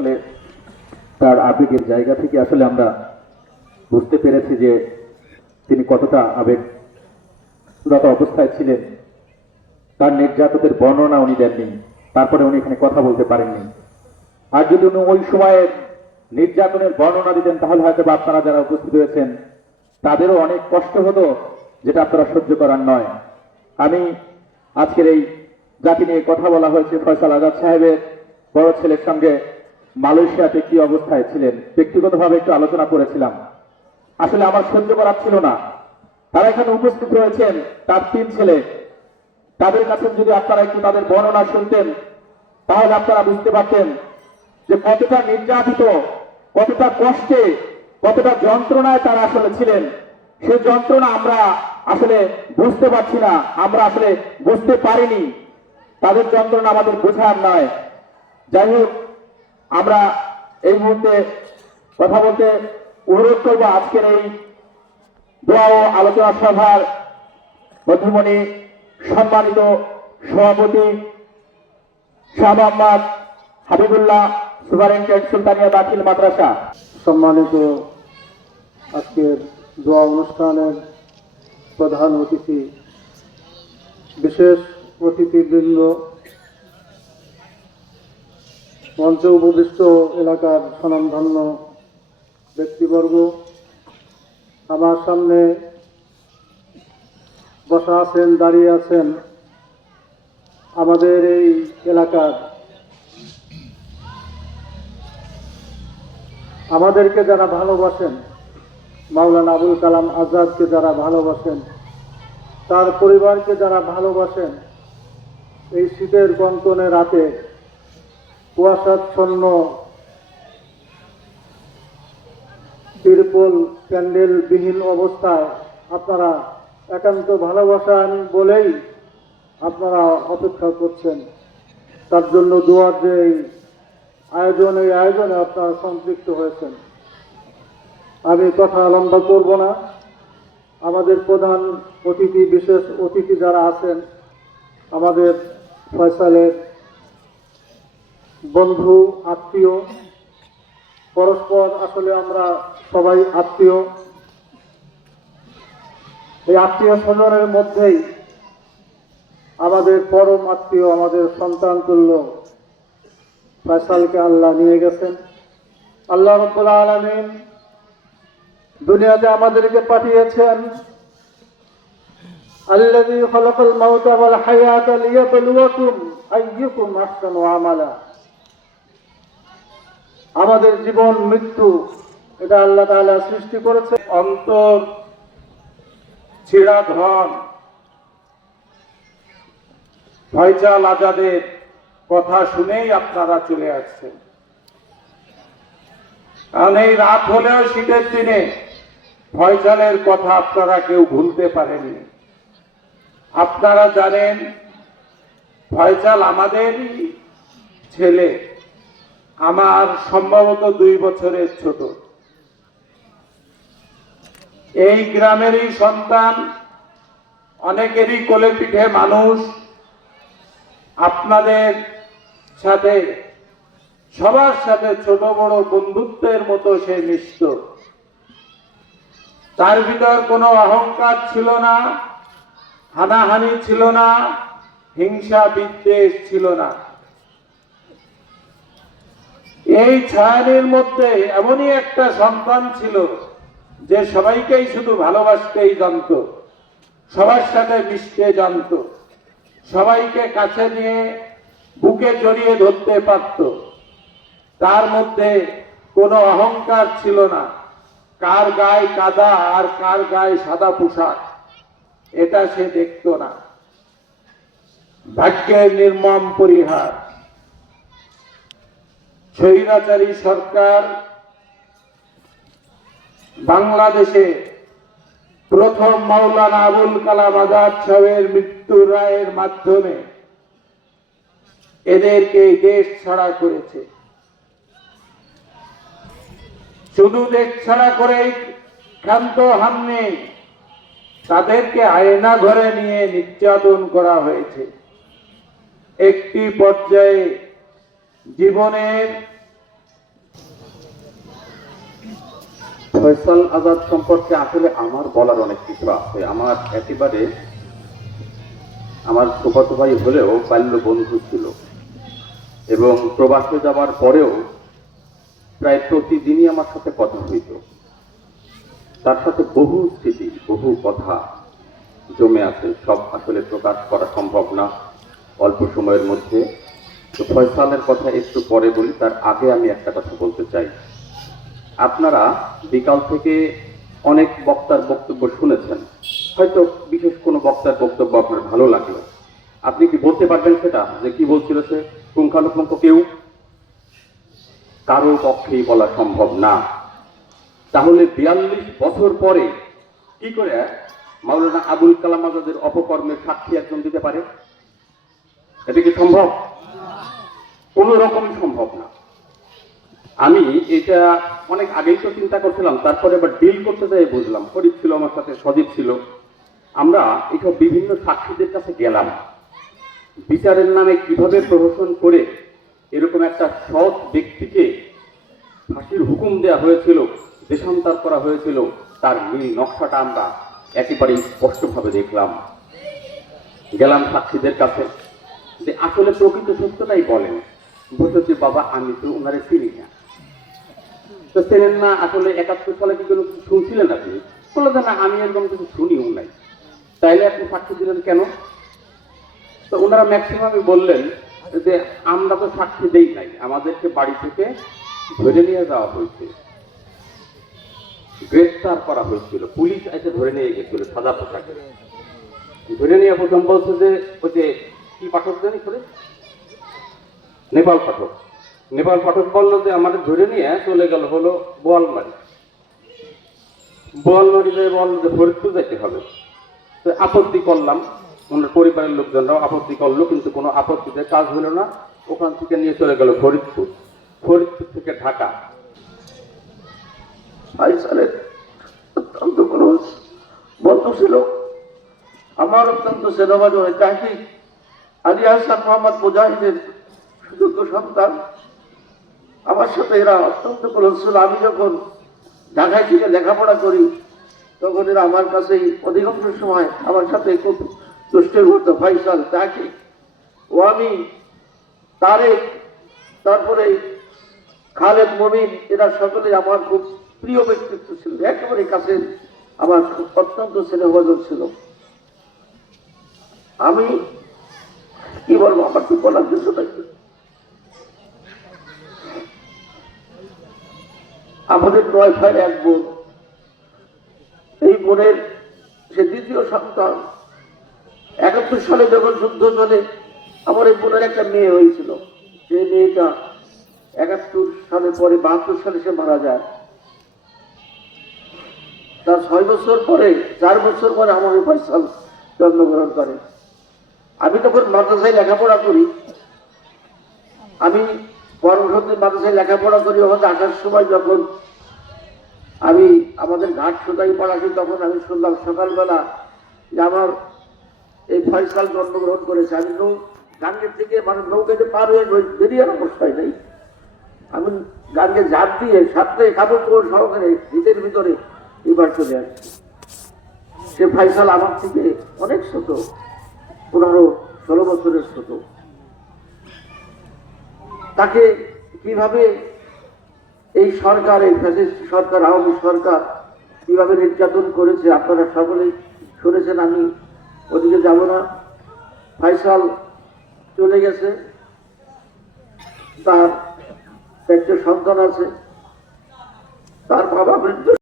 আসলে তার আবেগের জায়গা থেকে আসলে আমরা বুঝতে পেরেছি যে তিনি কতটা আবেগরত অবস্থায় ছিলেন। তার নির্যাতনের বর্ণনা উনি দেননি, তারপরে উনি এখানে কথা বলতে পারেননি। আর যদি উনি ওই সময়ে নির্যাতনের বর্ণনা দিতেন, তাহলে হয়তো আপনারা যারা উপস্থিত হয়েছেন, তাদেরও অনেক কষ্ট হতো যেটা আপনারা সহ্য করার নয়। আমি আজকের এই জাতি নিয়ে কথা বলা হয়েছে ফয়সাল আজাদ সাহেবের বড় ছেলের সঙ্গে মালয়েশিয়াতে কি অবস্থায় ছিলেন? ব্যক্তিগতভাবে একটু আলোচনা করেছিলাম। আসলে আমার সহ্য করার ছিল না। তারা এখানে উপস্থিত রয়েছেন তার তিন ছেলে। তাদের কাছে যদি আপনারা একটু তাদের বর্ণনা শুনতেন, তাহলে আপনারা বুঝতে পারতেন যে কতটা নির্যাতিত, কতটা কষ্টে, কতটা যন্ত্রণায় তারা আসলে ছিলেন। সে যন্ত্রণা আমরা আসলে বুঝতে পারছি না, আমরা আসলে বুঝতে পারিনি। তাদের যন্ত্রণা আমাদের বোঝার নয়। যাই হোক আমরা এই মুহূর্তে কথা বলতে অনুরোধ করব আজকের এই দোয়া ও আলোচনা সভার মধ্যমণি সম্মানিত সভাপতি শাহ মোহাম্মদ হাবিবুল্লাহ সুপারিনটেন্ডেন্ট সুলতানিয়া দাখিল মাদ্রাসা। সম্মানিত আজকের দোয়া অনুষ্ঠানের প্রধান অতিথি, বিশেষ অতিথিবৃন্দ মঞ্চে উপদিষ্ট এলাকার স্বনামধন্য ব্যক্তিবর্গ, আমার সামনে বসা আছেন, দাঁড়িয়ে আছেন আমাদের এই এলাকার। আমাদেরকে যারা ভালোবাসেন, মাওলানা আবুল কালাম আজাদকে যারা ভালোবাসেন, তার পরিবারকে যারা ভালোবাসেন, এই শীতের কনকনে রাতে কুয়াশাচ্ছন্ন তিরপল প্যান্ডেলবিহীন অবস্থায় আপনারা একান্ত ভালোবাসান বলেই আপনারা অপেক্ষা করছেন। তার জন্য দোয়ার যে এই আয়োজন, এই আয়োজনে আপনারা সম্পৃক্ত হয়েছেন। আমি কথা লম্বা করব না। আমাদের প্রধান অতিথি, বিশেষ অতিথি যারা আছেন, আমাদের ফয়সালের বন্ধু, আত্মীয়, পরস্পর আসলে আমরা সবাই আত্মীয়। এই আত্মীয় স্বজনের মধ্যেই আমাদের পরম আত্মীয়, আমাদের সন্তান তুল্য ফয়সালকে আল্লাহ নিয়ে গেছেন। আল্লাহ রব্বুল আলমিন দুনিয়াতে আমাদেরকে পাঠিয়েছেন আল্লাহ খলাকাল মাউতা ওয়াল হায়াতা লিয়াবলুয়াকুম আইয়ুকুম আহসানু আমালা। আমাদের জীবন, মৃত্যু, এটা আল্লাহ তাআলা সৃষ্টি করেছে। অন্তর, ছিড়া ধন ফয়জাল আজাদের কথা শুনেই আপনারা চলে আসছেন। কারণ এই রাত হলেও শীতের দিনে ফয়জালের কথা আপনারা কেউ ভুলতে পারেননি। আপনারা জানেন ফয়জাল আমাদেরই ছেলে। আমার সম্ভবত দুই বছরের ছোট। এই গ্রামেরই সন্তান, অনেকেরই কোলে পিঠে মানুষ। আপনাদের সাথে, সবার সাথে ছোট বড় বন্ধুত্বের মতো সে মিশত তার ভিতর কোনো অহংকার ছিল না, হানাহানি ছিল না হিংসা বিদ্বেষ ছিল না। এই ছায়ানির মধ্যে এমনই একটা সন্তান ছিল যে সবাইকেই শুধু ভালোবাসতেই জানত, সবার সাথে মিশতে জানত, সবাইকে কাছে নিয়ে বুকে জড়িয়ে ধরতে পারত। তার মধ্যে কোনো অহংকার ছিল না, কার গায়ে কাদা আর কার গায়ে সাদা পোশাক, এটা সে দেখত না। ভাগ্যের নির্মম পরিহার। স্বৈরাচারী সরকার বাংলাদেশে প্রথম মাওলানা আবুল কালাম আজাদ সাহেবের মৃত্যু রায়ের মাধ্যমে এদেরকে দেশ ছাড়া করেছে। শুধু দেশ ছাড়া করেই ক্ষান্ত হামনে তাদেরকে আয়না ঘরে নিয়ে নির্যাতন করা হয়েছে। একটি পর্যায়ে জীবনের ফয়সাল আজাদ সম্পর্কে আসলে আমার বলার অনেক কিছু আছে। আমার একেবারে আমার সুপাত ভাই হলেও বাল্য বন্ধু ছিল এবং প্রবাসে যাওয়ার পরেও প্রায় প্রতিদিনই আমার সাথে কথা হইত। তার সাথে বহু স্মৃতি, বহু কথা জমে আছে। সব আসলে প্রকাশ করা সম্ভব না। অল্প সময়ের মধ্যে ফয়সালের কথা একটু পরে বলি, তার আগে আমি একটা কথা বলতে চাই। আপনারা বিকাল থেকে অনেক বক্তার বক্তব্য শুনেছেন। হয়তো বিশেষ কোনো বক্তার বক্তব্য আপনার ভালো লাগল। আপনি কি বলতে পারবেন সেটা? যে কি বলছিল সে? পুঙ্খানুপুঙ্খ কেউ? কারও পক্ষেই বলা সম্ভব না। তাহলে বিয়াল্লিশ বছর পরে কি করে মাওলানা আবুল কালাম আজাদের অপকর্মের সাক্ষী একজন দিতে পারে? এটা কি সম্ভব? কোনো রকমই সম্ভব না। আমি এটা অনেক আগেই তো চিন্তা করছিলাম, তারপরে আবার ডিল করতে যাই বুঝলাম। ফরিদ ছিল আমার সাথে, সজীব ছিল। আমরা এইসব বিভিন্ন সাক্ষীদের কাছে গেলাম। বিচারের নামে কীভাবে প্রহসন করে এরকম একটা সৎ ব্যক্তিকে ফাঁসির হুকুম দেওয়া হয়েছিল, দেশান্তর করা হয়েছিল, তার নীল নকশাটা আমরা একেবারেই স্পষ্টভাবে দেখলাম। গেলাম সাক্ষীদের কাছে। যে আসলে প্রকৃত সত্যটাই বলেন বলতো যে বাবা, আমি তো ওনারে চিনি না। তো চেনেন না, আসলে একাত্তর সালে কি কোনো শুনছিলেন আপনি? বলল, না আমি একদম কিছু শুনিও নাই। তাইলে আপনি সাক্ষী দিলেন কেন? তো ওনারা ম্যাক্সিমামই বললেন যে, আমরা তো সাক্ষী দেই নাই, আমাদেরকে বাড়ি থেকে ধরে নিয়ে যাওয়া হয়েছে। গ্রেফতার করা হয়েছিল। পুলিশ এসে ধরে নিয়ে গেছিল সাদা পোশাকে। ধরে নিয়ে প্রথম বলছে যে, ওই যে কি পাঠক জানি করে নেপাল পাঠক। নেপাল পাঠক বলল যে আমাদের ধরে নিয়ে চলে গেল হলো বোয়ালমারি। বোয়ালমারি যে বলল যে ফরিদপুর যেতে হবে। তো আপত্তি করলাম ওনার পরিবারের লোকজনরাও আপত্তি করল, কিন্তু কোনো আপত্তিতে কাজ হলো না। ওখান থেকে নিয়ে চলে গেল ফরিদপুর। ফরিদপুর থেকে ঢাকা। ফাইসালের অত্যন্ত ক্লোজ বন্ধু ছিল। আমার অত্যন্ত সেনাবাজ হয় তাকে আলী হাসান মোহাম্মদ মুজাহিদের সুযোগ্য সন্তান। আমার সাথে এরা অত্যন্ত ক্লোজ আমি যখন ঢাকায় থেকে লেখাপড়া করি, তখন এরা আমার কাছে অধিকাংশ সময় আমার সাথে খুব দুষ্টের করতো ফাইসাল তাকে ও আমি তারেক, তারপরে খালেদ মমিন, এরা সকলে আমার খুব প্রিয় ব্যক্তিত্ব ছিল। একেবারে কাছে আমার অত্যন্ত স্নেহভাজন ছিল। আমি কি বলব, আমার তো বলার কিছু নাই। আমাদের নয় ভাইয়ের এক বোন। এই বোনের সে দ্বিতীয় সন্তান। একাত্তর সালে যখন যুদ্ধ চলে, আমার এই বোনের একটা মেয়ে হয়েছিল। যে মেয়েটা একাত্তর সালে পরে বাহাত্তর সালে সে মারা যায়। তার ছয় বছর পরে, চার বছর পরে আমার ফয়সাল জন্মগ্রহণ করে। আমি তখন মাদ্রাসায় লেখাপড়া করি। আমি পরবর্তী মাদ্রাসায় লেখাপড়া করি ওখানে আসার সময় যখন আমি আমাদের ঘাট সোদাই পড়াছি তখন আমি শুনলাম সকালবেলা যে আমার এই ফয়সাল জন্মগ্রহণ করেছে। আমি নৌ গাঙ্গের থেকে মানে নৌকাতে পার হয়ে বেরিয়ে- অবস্থায় নেই। আমি গাঙ্গে ঝাঁপ দিয়ে সাথে কাপড় চোপড় সহকারে ভিতের ভিতরে এবার চলে আসছি। সে ফাইসাল আমার থেকে অনেক ছোট। পনেরো ষোলো বছরের ছোট। তাকে কীভাবে এই সরকার, এই ফ্যাসিস্ট সরকার, আওয়ামী সরকার কীভাবে নির্যাতন করেছে, আপনারা সকলেই শুনেছেন, আমি ওদিকে যাব না। ফাইসাল চলে গেছে। তার একটা সন্তান আছে। তার বাবা মৃত্যু